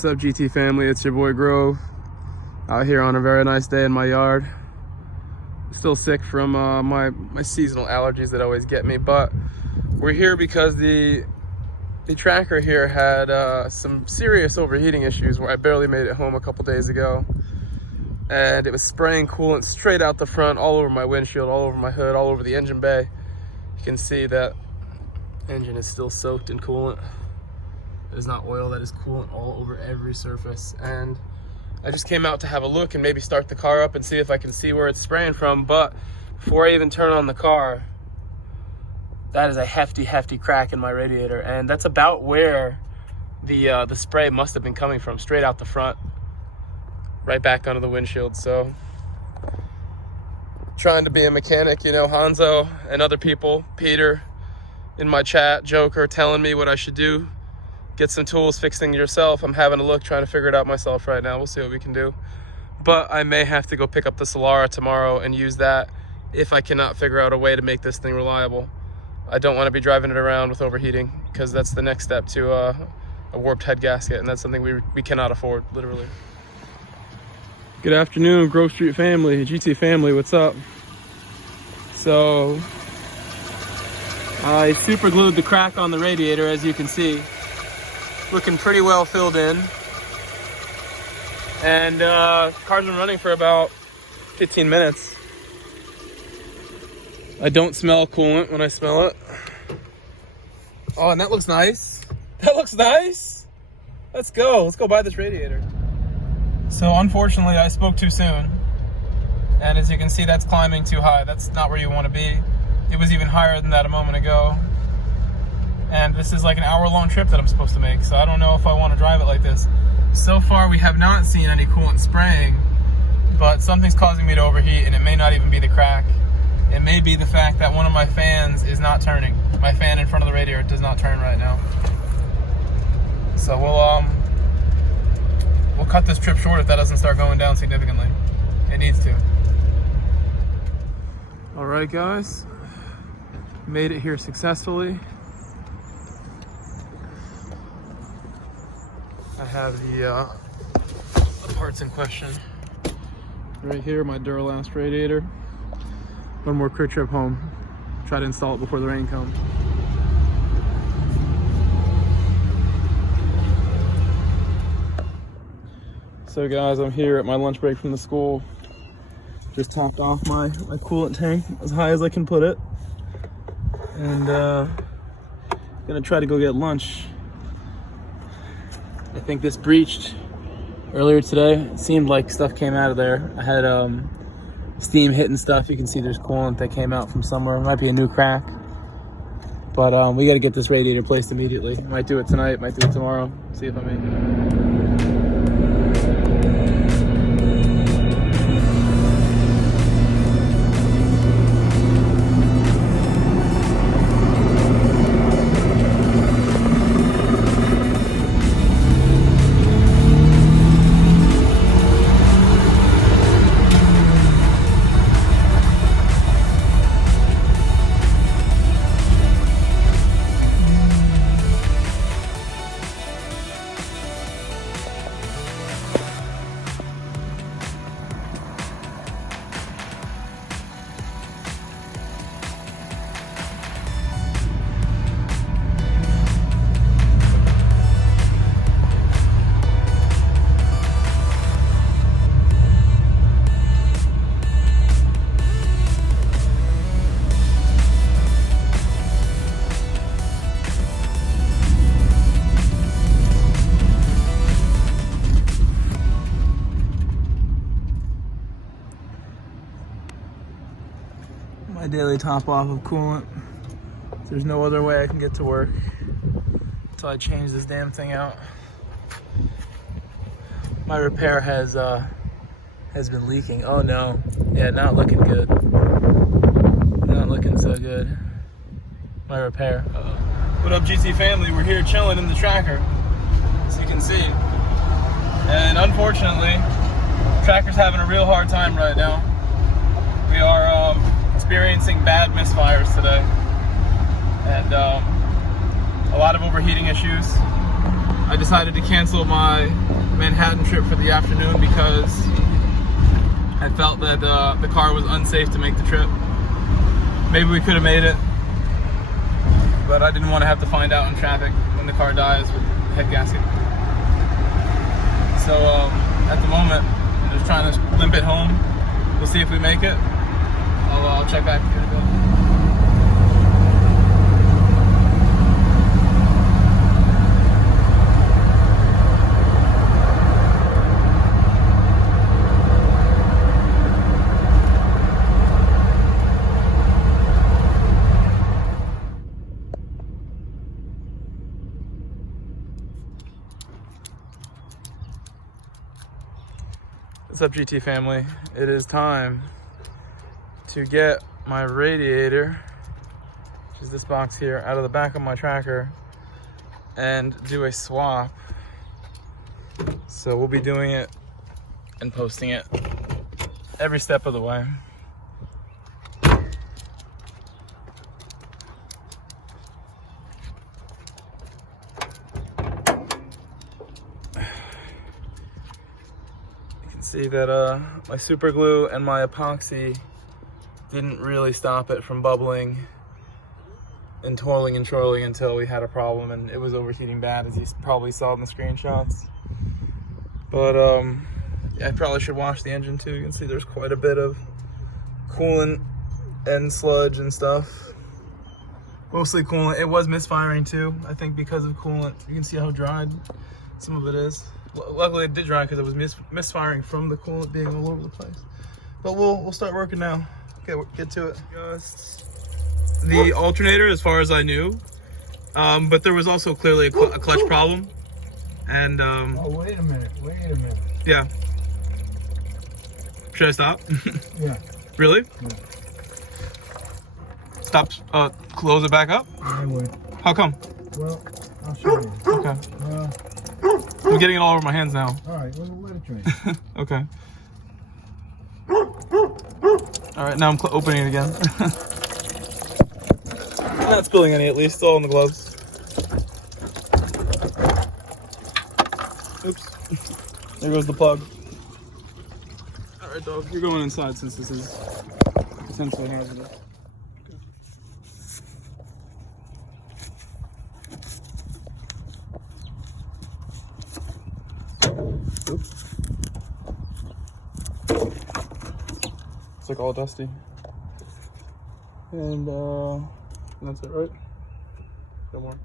What's up, GT family? It's your boy Grove out here on a very nice day in my yard. Still sick from my seasonal allergies that always get me, but we're here because the tracker here had some serious overheating issues where I barely made it home a couple days ago, and it was spraying coolant straight out the front, all over my windshield, all over my hood, all over the engine bay. You can see that engine is still soaked in coolant. It is not oil, that is coolant all over every surface. And I just came out to have a look and maybe start the car up and see if I can see where it's spraying from. But before I even turn on the car, that is a hefty crack in my radiator. And that's about where the spray must have been coming from, straight out the front, right back under the windshield. So trying to be a mechanic, you know, Hanzo and other people, Peter in my chat, Joker, telling me what I should do. Get some tools, fix things yourself. I'm having a look, trying to figure it out myself right now. We'll see what we can do. But I may have to go pick up the Solara tomorrow and use that if I cannot figure out a way to make this thing reliable. I don't want to be driving it around with overheating, because that's the next step to a warped head gasket, and that's something we cannot afford, literally. Good afternoon, Grove Street family, GT family, what's up? So I super glued the crack on the radiator, as you can see. Looking pretty well filled in, and car's been running for about 15 minutes. I don't smell coolant when I smell it. Oh, and that looks nice. That looks nice. Let's go buy this radiator. So unfortunately I spoke too soon, and as you can see, that's climbing too high. That's not where you want to be. It was even higher than that a moment ago. And this is like an hour-long trip that I'm supposed to make, so I don't know if I want to drive it like this. So far, we have not seen any coolant spraying, but something's causing me to overheat, and it may not even be the crack. It may be the fact that one of my fans is not turning. My fan in front of the radiator does not turn right now. So we'll cut this trip short if that doesn't start going down significantly. It needs to. All right, guys. Made it here successfully. I have the parts in question right here, my Duralast radiator. One more quick trip home. Try to install it before the rain comes. So guys, I'm here at my lunch break from the school. Just topped off my coolant tank as high as I can put it. And gonna try to go get lunch. I think this breached earlier today. It seemed like stuff came out of there. I had steam hitting stuff. You can see there's coolant that came out from somewhere. It might be a new crack. But we got to get this radiator placed immediately. Might do it tonight, might do it tomorrow. See if I make it. My daily top off of coolant. There's no other way I can get to work until I change this damn thing out. My repair has been leaking. Oh no. Yeah, not looking good. Not looking so good. My repair. What up, GT family? We're here chilling in the tracker, as you can see. And unfortunately, the tracker's having a real hard time right now. We are experiencing bad misfires today, and a lot of overheating issues. I decided to cancel my Manhattan trip for the afternoon because I felt that the car was unsafe to make the trip. Maybe we could have made it, but I didn't want to have to find out in traffic when the car dies with the head gasket. So at the moment, I'm just trying to limp it home. We'll see if we make it. I'll check back here in a bit. What's up, GT family? It is time to get my radiator, which is this box here, out of the back of my tracker and do a swap. So we'll be doing it and posting it every step of the way. See that my super glue and my epoxy didn't really stop it from bubbling and twirling and twirling until we had a problem, and it was overheating bad, as you probably saw in the screenshots. But yeah, I probably should wash the engine too. You can see there's quite a bit of coolant and sludge and stuff. Mostly coolant. It was misfiring too, I think, because of coolant. You can see how dried some of it is. Luckily it did dry because it was misfiring from the coolant being all over the place. But we'll start working now. Okay, we'll get to it. Just the alternator, as far as I knew, but there was also clearly a clutch problem. And oh, wait a minute. yeah. Should I stop? Yeah. Really? Yeah. Stop. Close it back up. I would. How come? Well, I'll show you. Okay. I'm getting it all over my hands now. All right, well, let it drain. Okay. All right, now I'm opening it again. Not spilling any, at least. It's all in the gloves. Oops. There goes the plug. All right, dog. You're going inside since this is potentially hazardous. Oops. It's like all dusty. And that's it, right? No more.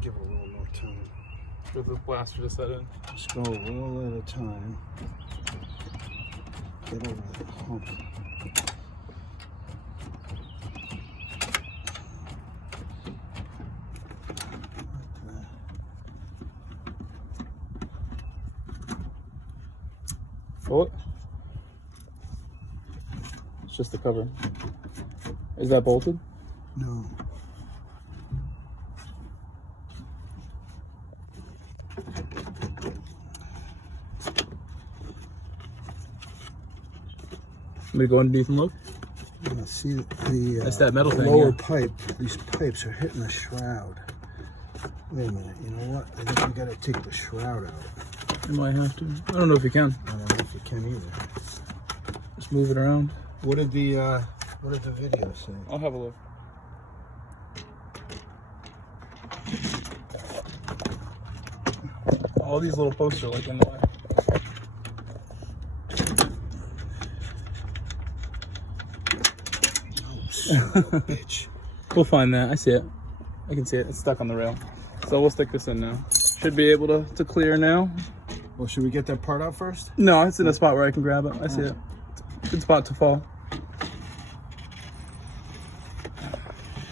Give it a little more time. For the blaster to set in. Just go a little at a time. Get over the hump. Pull it. It's just the cover. Is that bolted? No. Let me go underneath and look. See the That's that metal thing, lower yeah. pipe. These pipes are hitting the shroud. Wait a minute. You know what? I think we gotta take the shroud out. You might have to. I don't know if you can. I don't know if you can either. Just move it around. What did the video say? I'll have a look. All these little posts are like in the way. Bitch. We'll find that. I see it. I can see it. It's stuck on the rail. So we'll stick this in now. Should be able to clear now. Well, should we get that part out first? No, it's in a spot where I can grab it. I see it. Good spot to fall.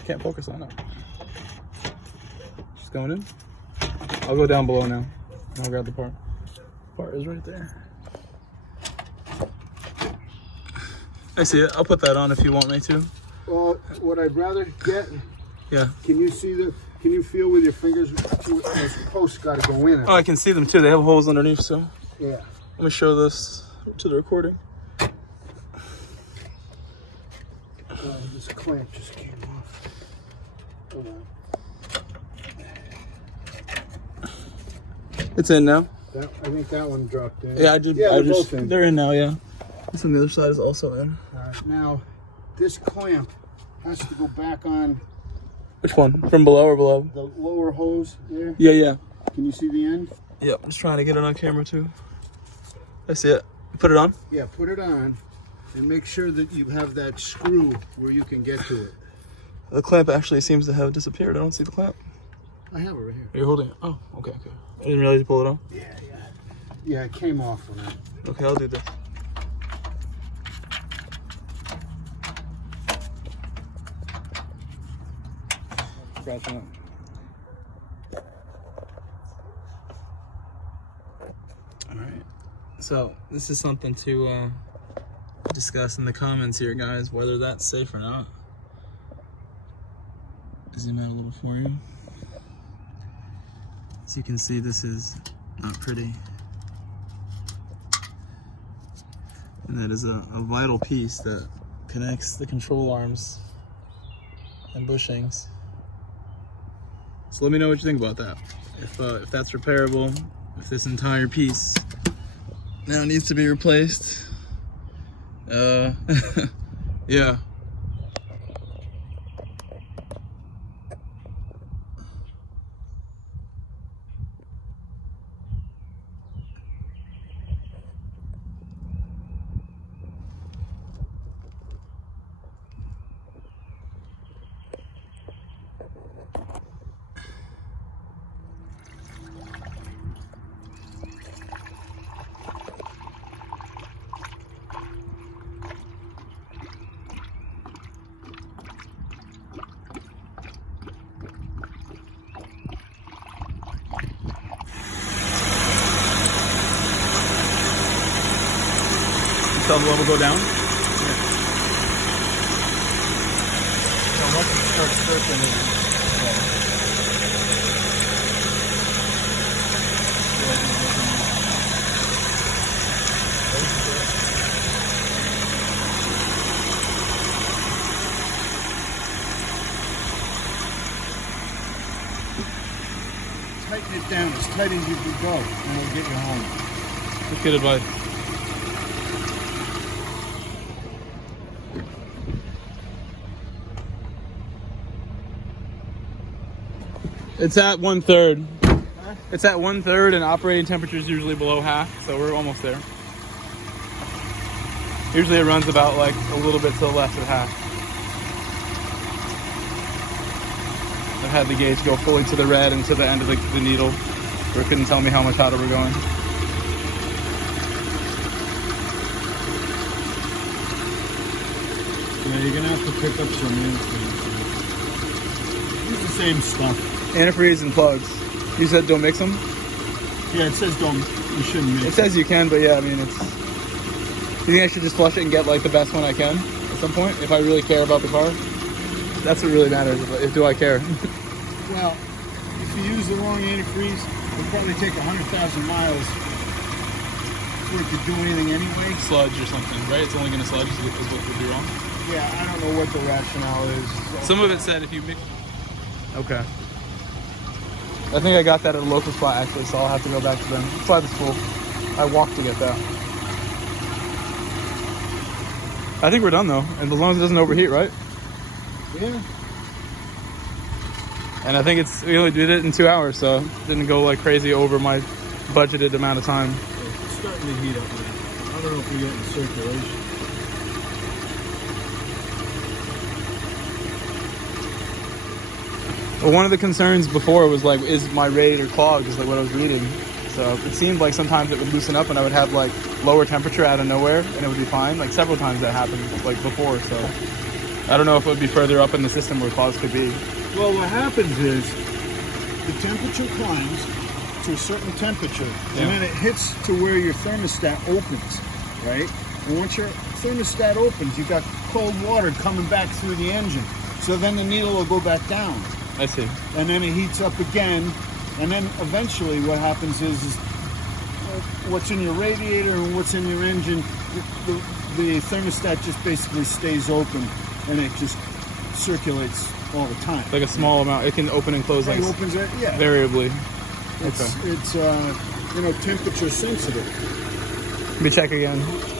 Can't focus on it. Just going in. I'll go down below now. I'll grab the part. Part is right there. I see it. I'll put that on if you want me to. Well, what I'd rather get. Yeah. Can you see the? Can you feel with your fingers? Those posts got to go in it. Oh, I can see them too. They have holes underneath, so. Yeah. Let me show this to the recording. This clamp just came off. Hold on. It's in now. I think that one dropped in. Yeah, I did. Yeah, they're both in. They're in now, yeah. This on the other side is also in. Alright, now this clamp has to go back on Which one? From below or below? the lower hose there. Yeah, yeah. Can you see the end? Yep, I'm just trying to get it on camera too. I see it. Put it on. Yeah, put it on and make sure that you have that screw where you can get to it. The clamp actually seems to have disappeared. I don't see the clamp. I have it right here. You're holding it. Oh, okay, okay. I didn't realize you pulled it on. Yeah. Yeah, it came off when I... Okay, I'll do this. Scratching it. Alright. So, this is something to discuss in the comments here, guys, whether that's safe or not. Zoom out a little for you. As you can see, this is not pretty. And that is a vital piece that connects the control arms and bushings. So let me know what you think about that. If that's repairable, if this entire piece now needs to be replaced. Yeah. Tell the level go down? Yeah. So once it starts circling, tighten it down as tight as you can go, and it'll get you home. That's good advice. It's at 1/3. Huh? It's at 1/3 and operating temperature is usually below half, so we're almost there. Usually it runs about like a little bit to the left of half. I've had the gauge go fully to the red and to the end of the needle, where it couldn't tell me how much hotter we're going. Yeah, you're gonna have to pick up some antifreeze. Use the same stuff. Antifreeze and plugs. You said don't mix them? Yeah, it says don't. You shouldn't mix. It says you can, but yeah, I mean it's... You think I should just flush it and get like the best one I can at some point? If I really care about the car? That's what really matters, if do I care? Well, if you use the wrong antifreeze, it'll probably take 100,000 miles for it to do anything anyway. Sludge or something, right? It's only gonna sludge is what would be wrong. Yeah, I don't know what the rationale is. Some of it said if you mix... Okay. I think I got that at a local spot actually, so I'll have to go back to them. It's by the school. I walked to get that. I think we're done though, and as long as it doesn't overheat, right? Yeah. And I think we only did it in 2 hours, so it didn't go like crazy over my budgeted amount of time. It's starting to heat up now. I don't know if we're getting circulation. Well, one of the concerns before was like, is my radiator clogged, is like what I was reading. So it seemed like sometimes it would loosen up and I would have like lower temperature out of nowhere and it would be fine. Like several times that happened like before, so I don't know if it would be further up in the system where clogs could be. Well, what happens is the temperature climbs to a certain temperature, and then it hits to where your thermostat opens, right? And once your thermostat opens, you've got cold water coming back through the engine. So then the needle will go back down. I see. And then it heats up again, and then eventually what happens is what's in your radiator and what's in your engine, the thermostat just basically stays open and it just circulates all the time. Like a small amount. It can open and close like opens it, yeah. variably. It's temperature sensitive. Let me check again.